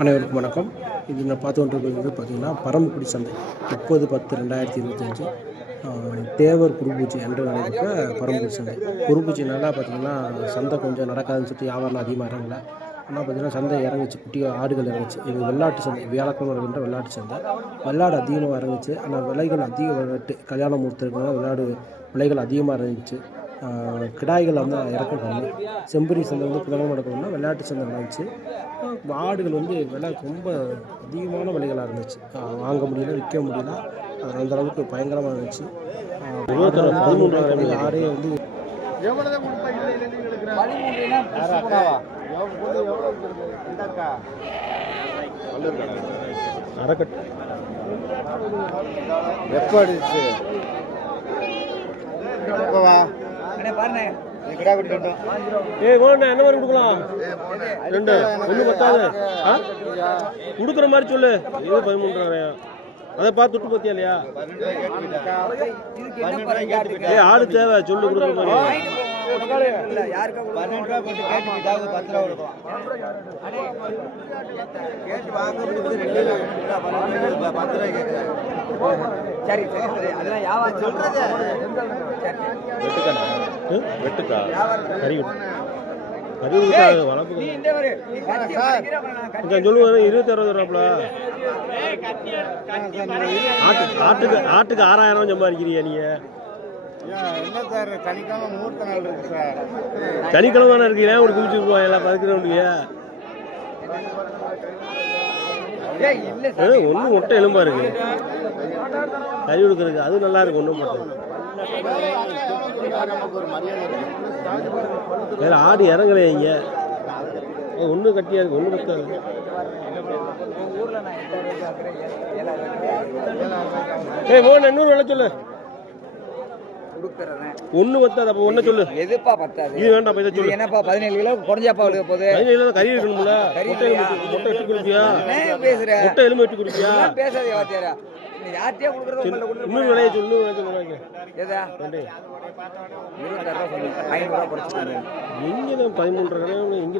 அனைவருக்கும் வணக்கம். இது நான் பார்த்து கொண்டிருக்கிறது பார்த்திங்கன்னா பரமக்குடி சந்தை 30/10/2025 தேவர் குருபூஜை அன்று நடைபெற்ற பரமக்குடி சந்தை. குருபூஜை நல்லா பார்த்திங்கன்னா சந்தை கொஞ்சம் நடக்காதுன்னு சொல்லிட்டு வியாபாரம் அதிகமாக இறங்கலை. ஆனால் பார்த்திங்கன்னா சந்தை இறங்குச்சு, குட்டி ஆடுகள் இறங்குச்சு. இது வெள்ளாட்டு சந்தை, வியாழக்கிழமை வருகின்ற வெள்ளாட்டு சந்தை. வெள்ளாடு அதிகமாக இறங்குச்சு. ஆனால் விலைகள் அதிக விளையாட்டு கல்யாண முகூர்த்தத்துக்கு வெள்ளாடு விலைகள் அதிகமாக இருந்துச்சு. கிடாய்கள் வந்து இறக்கம் கம்மி. செம்பரி சந்தை வந்து புதன்கிழமை நடக்கணும்னா வெள்ளாட்டு சந்தை நடந்துச்சு. ஆடுகள் வந்து விலை ரொம்ப அதிகமான விலைகளாக இருந்துச்சு. வாங்க முடியல, விற்க முடியல. அது அந்த அளவுக்கு பயங்கரமாக இருந்துச்சு. 13 ஆடே வந்து அரைக்கட்டு எப்போ அடிச்சு என்ன மாதிரி கொடுக்கலாம்? 2 1 பத்தாது கொடுக்குற மாதிரி சொல்லு. இது 13 அதை பார்த்து விட்டு பார்த்தியா இல்லையா? ஆடு தேவை சொல்லு கொடுக்குற மாதிரி. வெட்டுக்கா கறி வளர்ப்பு சொல்லுவாங்க 26 ரூபாப்ல. ஆட்டுக்கு 6000 சம்பாதிக்கிறியா நீங்க? என்ன சார், சனிக்கிழமை முகூர்த்த நாள் இருக்கு சார். சனிக்கிழமை தானே இருக்கீங்க, ஒரு குவிச்சுருவாங்க எல்லாம் பதுக்கிறவனுக்கு. ஒன்றும் முட்டை எலும்பா இருக்கு கறி கொடுக்குறதுக்கு, அது நல்லா இருக்கு. ஒன்றும் போட்டது வேற ஆடு இறங்கலையே இங்க. ஒன்று கட்டியா இருக்கு, ஒன்று பத்தாது. மோகன் 800 விலை சொல்லு. ஒண்ணு பத்தாது. அப்ப ஒண்ணு சொல்லு. எதுப்பா பத்தாது? இது வேண்டாம். இதை சொல்லு. என்னப்பா 17 கிலோ குறைஞ்சாப்பா அவளுக்கு போகுது. 17 கிலோ கறி இருக்கணும்ல. முட்டை வெட்டி கொடுப்பியா? பேசுற முட்டை எலும்பு வெட்டி கொடுப்பியா? பேசாதே வாத்தியாரா. நீ யார்ட்டே கொடுக்குறது? இன்னொரு விலையை சொல்லு. சொல்லு எதா? 26 ரூபா சொல்லு. 500 ரூபா குறைச்சு. எங்க 13 கடை எங்க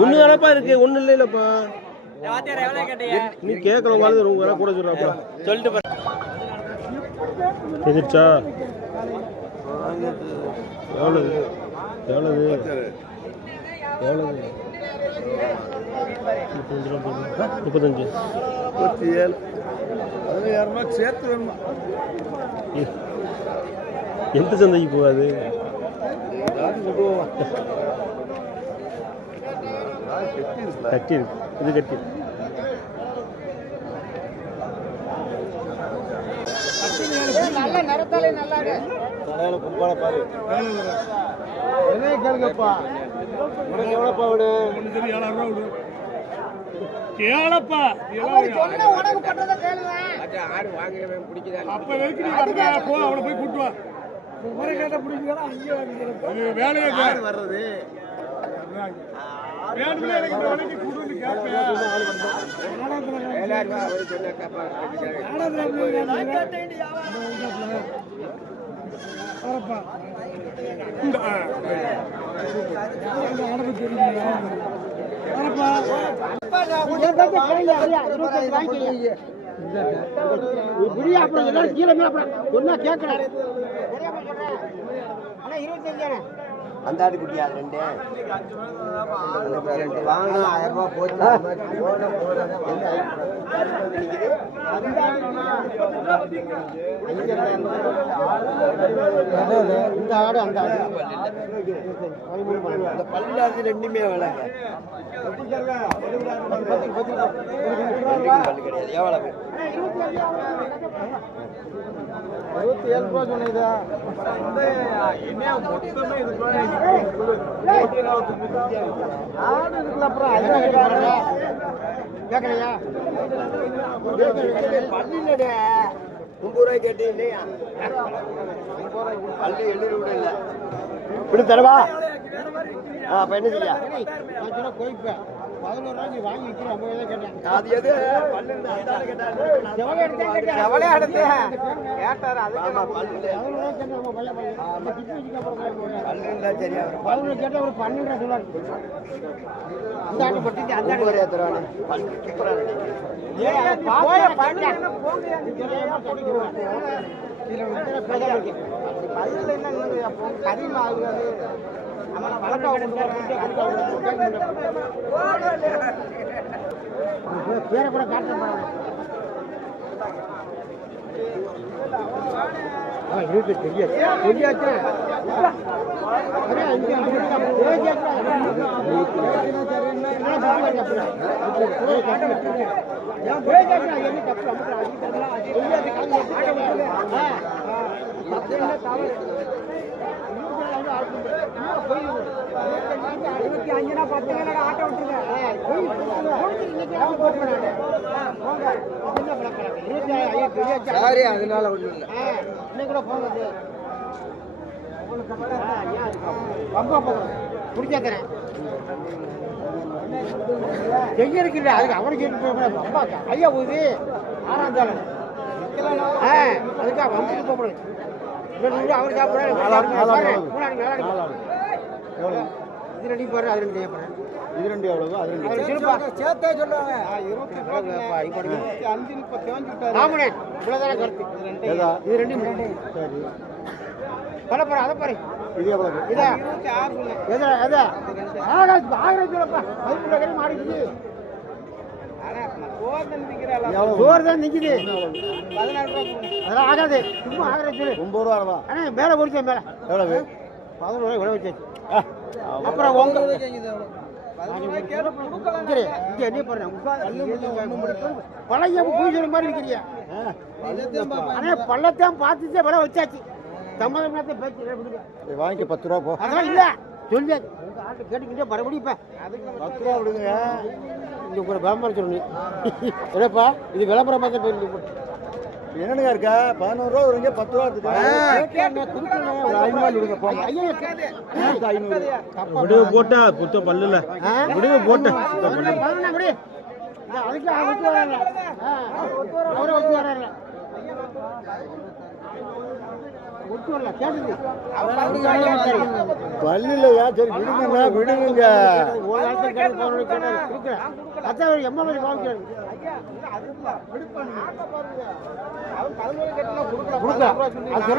ஒண்ணு தானப்பா இருக்கு, ஒண்ணு இல்லைல்லப்பா. நீ கேட்கற மாதிரி விலை கூட சொல்றாப்பா. சொல்லிட்டு எதிர்ச்சா எவ்வளவு எவ்வளவு எவ்வளவு? 35 37 16,000 சேர்த்து வேணுமா? எந்த சந்தைக்கு போகாது? கட்டி இருக்கு, இது கட்டி நல்ல நடத்தாலே நல்லா இருக்கு. பாரு என்ன கேளுங்கப்பா. உனக்கு எவ்வளோப்பா விடு? 7,000 ரூபா விடு. கேளப்பா. உனக்கு பண்றத கேளுங்க. ஆடு வாங்கவே பிடிக்குதா? அப்ப வரைக்கும் நீ வரங்க போ, அவளை போய் கூட்டு வா. முறை கேட்டா பிடிக்குதா? அங்கே வந்து வேலையே கார் வர்றது வேணுமே. எனக்கு இந்த வலைக்கு கூட்டு வந்து கேட்பேன். அந்த ஆடு குட்டியா? 2 வாங்கினா 1000 ரூபா போச்சு. இந்த ஆடு அந்த ஆடு பல்லாது ரெண்டுமே விலை கிடையாது. எவ்வளவு? 27 ரூபா சொன்னதா? என்ன மொத்தமே இது ஆடு இருக்குல்ல, அப்புறம் கேட்கலையா? பள்ளியில 30 ரூபாய் கேட்டு இல்லையா? பள்ளி 7 ரூபாய் இல்லை. இப்படி தரவா அப்ப என்ன செய்ய அது எது பேரை கூட காட்டுறேன் அதனால ஒண்ணும் இல்லை இன்னைக்கு கூட போங்க பிடிச்சா தரேன் செய்யறதுக்கு இல்லை அதுக்கு அவரை கேட்டு ஐயா போகுது 6ஆம் தாள் அதுக்காக வந்து போகக்கூடாது அவர் சாப்பிட்றாரு இது ரெண்டு பாரு அது ரெண்டு செய்யப்படுறேன் இது ரெண்டு எவ்வளவு அது ரெண்டு சேர்த்தே சொல்லுவாங்க 25 இவ்வளவுதான கருத்து இது ரெண்டு சரி பல பாரு அதை பாரு இது எவ்வளவு இதா 26 எதா எதா ஆகரேஜ் சொல்லப்பா 15 கறி மாறிக்குது சோறு தான் நிக்குது 14 ரூபாய் அதெல்லாம் ஆகாது சும்மா ஆகரேஜ் சொல்லு 9 ரூபா வா அண்ணே மேல போடுச்சேன் மேல எவ்வளவு 11 ரூபாய் இவ்வளவு வச்சாச்சு அப்புறம் உங்க பழைய பூஜை மாதிரி இருக்கிறியா ஆனா பள்ளத்தான் பார்த்துட்டே விலை வச்சாச்சு சம்மதம் பேச்சு வாங்கி 10 ரூபா போ அதான் இல்ல சொல்லு உங்க ஆட்டு கேட்டுக்கிட்டே மறுபடியும் இப்ப 10 ரூபா விடுங்க இங்க கூட விளம்பரம் சொல்லணும் என்னப்பா இது விளம்பரம் தான் போயிருக்கு என்னங்க இருக்கா 11 ரூபா விடுங்க 10 ரூபா விடுவு போட்டா புத்த பல்லுல விடுவு போட்டா பல்லுல சரி விடுங்க விடுங்க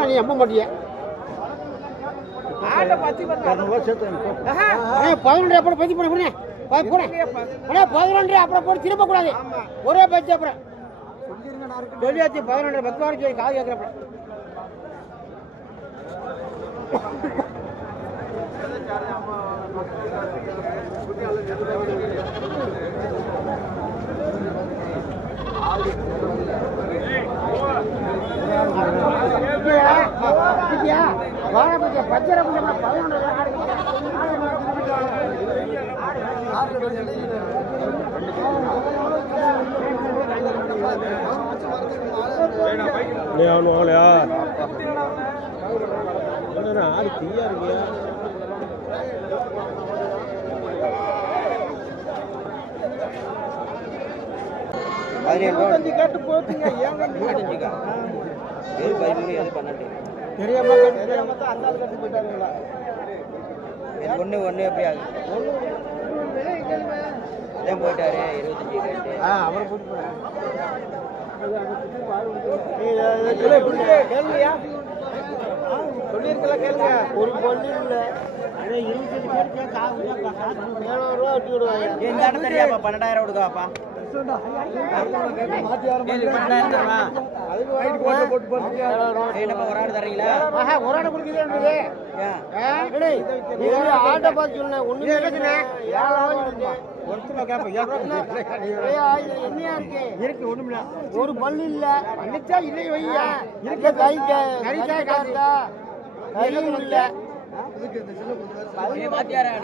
நீ எம்ம மாட்டிய 11 அப்புறம் பத்தி போன 11 அப்புறம் போட்டு திரும்ப கூடாது ஒரே பேச்சு அப்புறம் சொல்லியாச்சு 11 10 வரைக்கும் காது கேட்கிறப்ப பச்சரை 11 ஆகலையா ஆடு தீயா இருக்கியா கேட்டு போச்சுங்க தெரியாம அந்த கட்டு போயிட்டாங்களா ஒண்ணு எப்படி ஆகுது போயிட்டாரு 25 அவர் சொல்லிருக்கல கேளுங்க ஒரு பொண்ணு இல்ல 25 பேர் கேட்க 700 ரூபா வெட்டி விடுவாங்க இந்த இடம் தெரியாப்பா 12000 விடுதாப்பா ஒரு ஆடு தரீங்களா ஒரு ஆடு கொடுக்குது ஆட்டை பார்த்து சொன்னேன் ஒண்ணு இருக்கு ஒண்ணுமில்ல ஒரு பல்லு இல்ல பண்ணிச்சா இல்லை வையா இருக்க இல்ல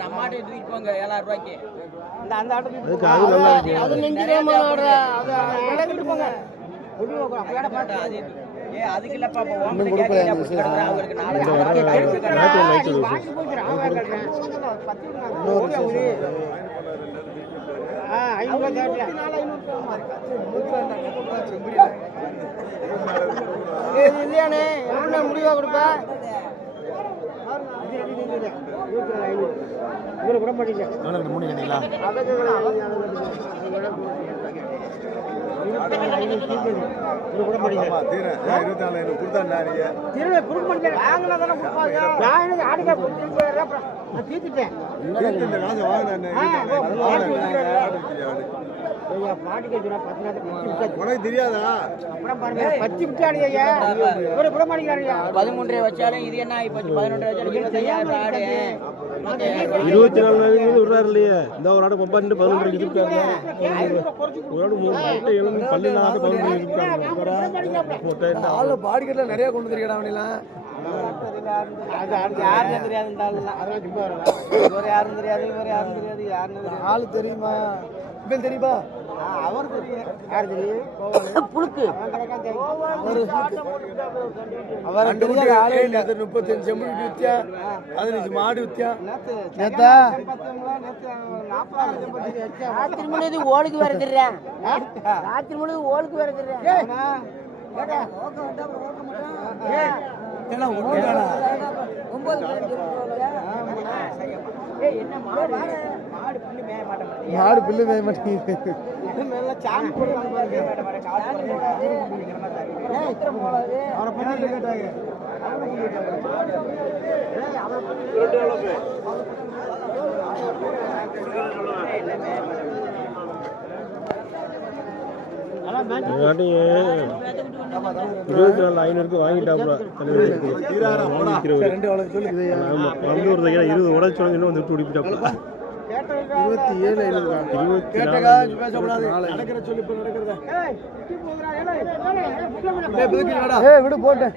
நம்ம ஆட்டை தூக்கிட்டு போங்க 7000 ரூபாய்க்கு அந்த ஆட்டை அது நெஞ்சிரே போங்க இன்னும் கொடுக்கல அந்த விசேஷம். இன்னொரு விசேஷம். இல்லையானே எவ்வளோ முடிவா கொடுப்ப இவரை விட மாட்டீங்க 3 கட்டிங்களா? தெரியாதா? 13 வச்சாலும் இது என்ன ஆயிப்போச்சு? 11 வச்சாலும் 25,000 ஆடு. 24 நாளைக்கு விடுறாரு இல்லையா? இந்த ஒரு ஆடு பப்பா 11 இருக்காங்க. ஒரு ஆடு 3 ஆட்டு 7 பல்லு ஆடு 11 இருக்காங்க. ஆளு பாடிக்கெட்ல நிறைய கொண்டு வந்துருக்கடா அவனெல்லாம். யாருன்னு தெரியாது இந்த ஆளுலாம். இவர் யாருன்னு தெரியாது, இவர் யாருன்னு தெரியாது, யாருன்னு தெரியாது. ஆளு தெரியுமா? இவன் தெரியுமா? அவர் தெரியும். யார் தெரியும்? புழுக்கு. அவர் 35 செம்பு வித்தியா, 15 மாடு வித்தியா. நேத்தா ராத்திரி முழுது ஓடுக்கு வேற தெரியா? ராத்திரி முழுது ஓடுக்கு வேற தெரியா? மாடு பில்லு மேய மாட்டேங்குது. இருபத்தி 500 வாங்கிட்டாப்ல. 20 உடச்சு இன்னும் வந்து குடிப்பிட்டாப்ல. 27 விடு போட்டேன்.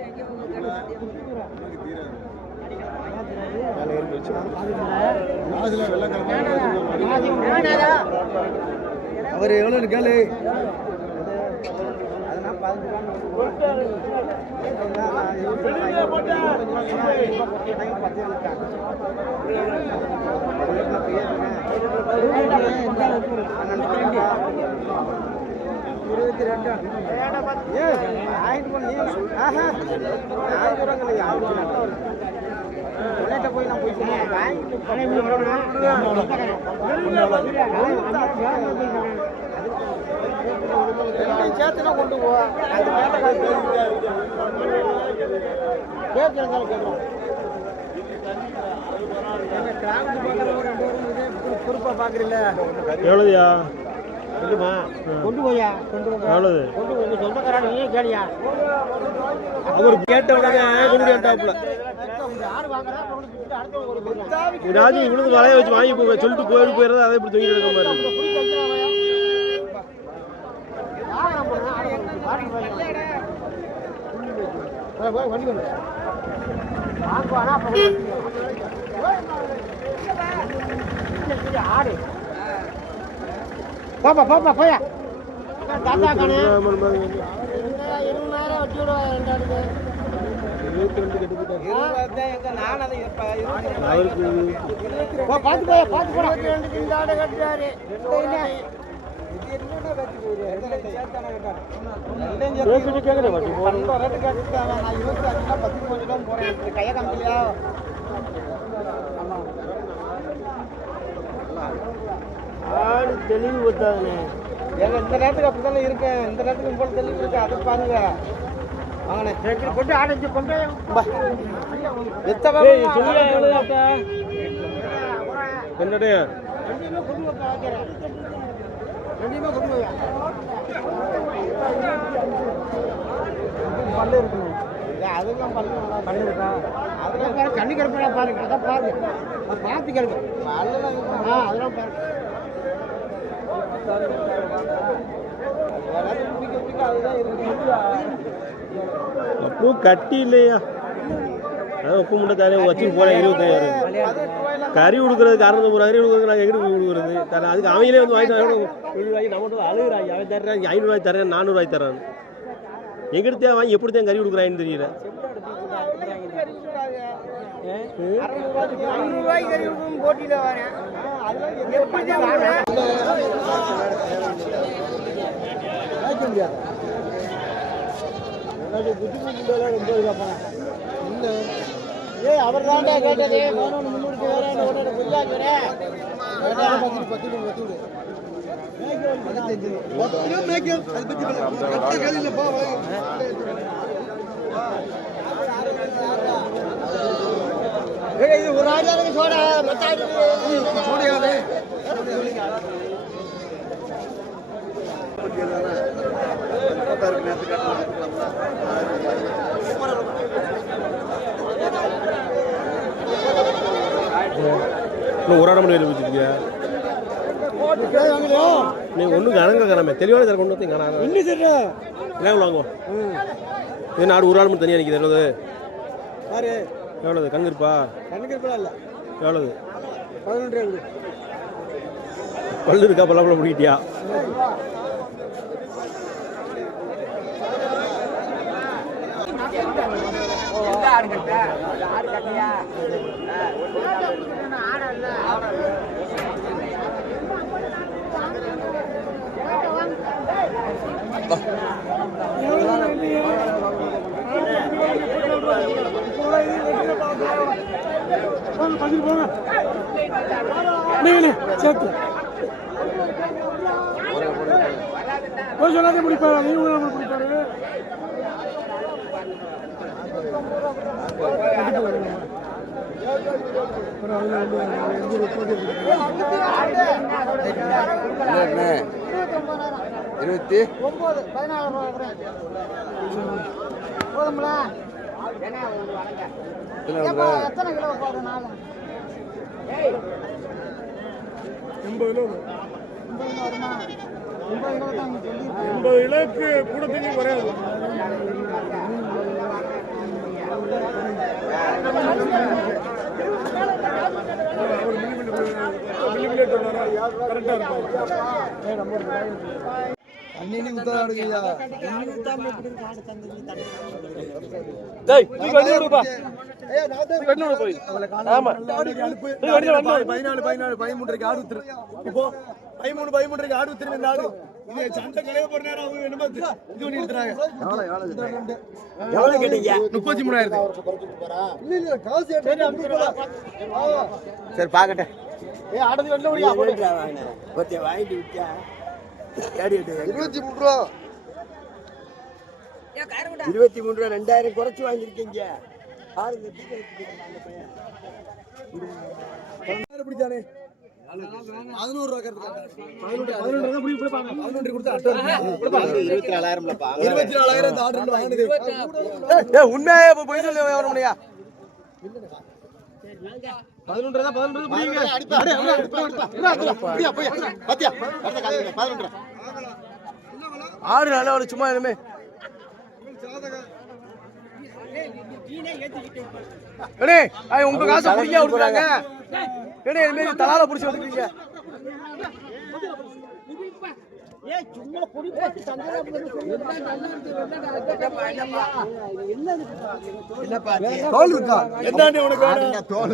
அவர் எவ்வளவு கேளு. சேர்த்துனா கொண்டு போ. பொறுப்பா பாக்குறீங்கள? எவ்வளோயா? கொண்டு போயா, கொண்டு எவ்வளவு? கொண்டு சொந்தக்காரன் நீயே கேளியா? அவர் கேட்டவங்க கொண்டு கேட்டாப்ல. ராஜு இவனுக்கு வலைய வச்சு வாங்கி சொல்லிட்டு போயிடுறது. அதை இப்படி தூக்கிட்டு இருக்க மாதிரி. பாப்பா பாப்பா போயா. தாத்தா காணே 20,000 வட்டி விடுவாங்க. 22 கட்டுக்கிட்டா பாத்து போயா, பாத்து போடா. 22 இந்த ஆடை கட்டுறாரு. ஆடு தெளிவு கொடுத்தாங்கண்ணே. இந்த நேரத்துக்கு அப்படித்தானே இருக்கேன். இந்த நேரத்துக்கு போல தெளிவு இருக்கு. அதை பாருங்க. வாங்கண்ணே கொண்டு ஆடைச்சு கொண்டு என்னடைய பல்லு இருக்குண்ணே. அதெல்லாம் பல்லு இருக்கா? அதெல்லாம் பாருங்க. கண்ணி கிடப்பா பாருங்க. அதான் பாருங்க. பார்த்து கிடக்கு. அதெல்லாம் பாருங்க. அப்போ கட்டி இல்லையா? உப்பு முட்டை தரையை வச்சுட்டு போனேன். 25,000 கறி கொடுக்குறதுக்கு 600 கொடுக்குறது. நான் எங்கிட்ட கொடுக்குறது? அதுக்கு அவங்களே வந்து வாங்கிட்டு நம்மகிட்ட அழுகுறாங்க. அவன் தர்றேன் 500 தரேன் 400 தரேன். எங்கிட்ட வாங்கி எப்படி தான் கறி கொடுக்குறாங்கன்னு தெரியல. போட்டியில வரேன் அவர் தாண்டா கேட்டது 300 ஒரு ஆடியாருக்கு சோடா மத்தாடி சோடியாவே ஒரு ஆடம் வெளியே வச்சுருக்கியா நீ ஒன்றும் கணங்க காணாம தெளிவான தர கொண்டு வந்து காணாம இன்னும் சரி என்ன வாங்குவோம் இது நாடு ஒரு ஆள் மட்டும் தனியாக நிற்கிது எவ்வளவு எவ்வளவு கண்கிருப்பா இல்லை எவ்வளவு 11 பல்லு இருக்கா பல்ல பிடிக்கிட்டியா சொல்லாத முடிப்பாரு நீங்க முடிப்பாரு எத்தனை கிலோ போகுது நாள் 80 கிலோ 80 கிலோக்கு கூட தெரியும் குறையாது. சரி பாக்கட்டேன் வாங்கிட்டு விட்டியா 23 ரூபா 23 ரூபா 2000 குறைச்சு வாங்கிருக்கீங்க பாருங்க பிடிச்சானே 11 ரூபா கரெக்ட் 11 கொடுத்தா 24000 இந்த ஆர்டர் வாங்குனது ஏய் உண்மையாவே போய் சொல்லி வர முடியா 11 தான் 11 புடிங்க அடிப்பா பாத்தியா அடுத்த காலையில 11 ஆறு நல்ல ஒரு சும்மா இனிமே உங்க காசை புடிங்க விடுறாங்க இனிமே தலால புடிச்சு வந்துட்டீங்க சும்மா பொடி போட்டு தோல் இருக்கா என்ன உனக்கு தோல்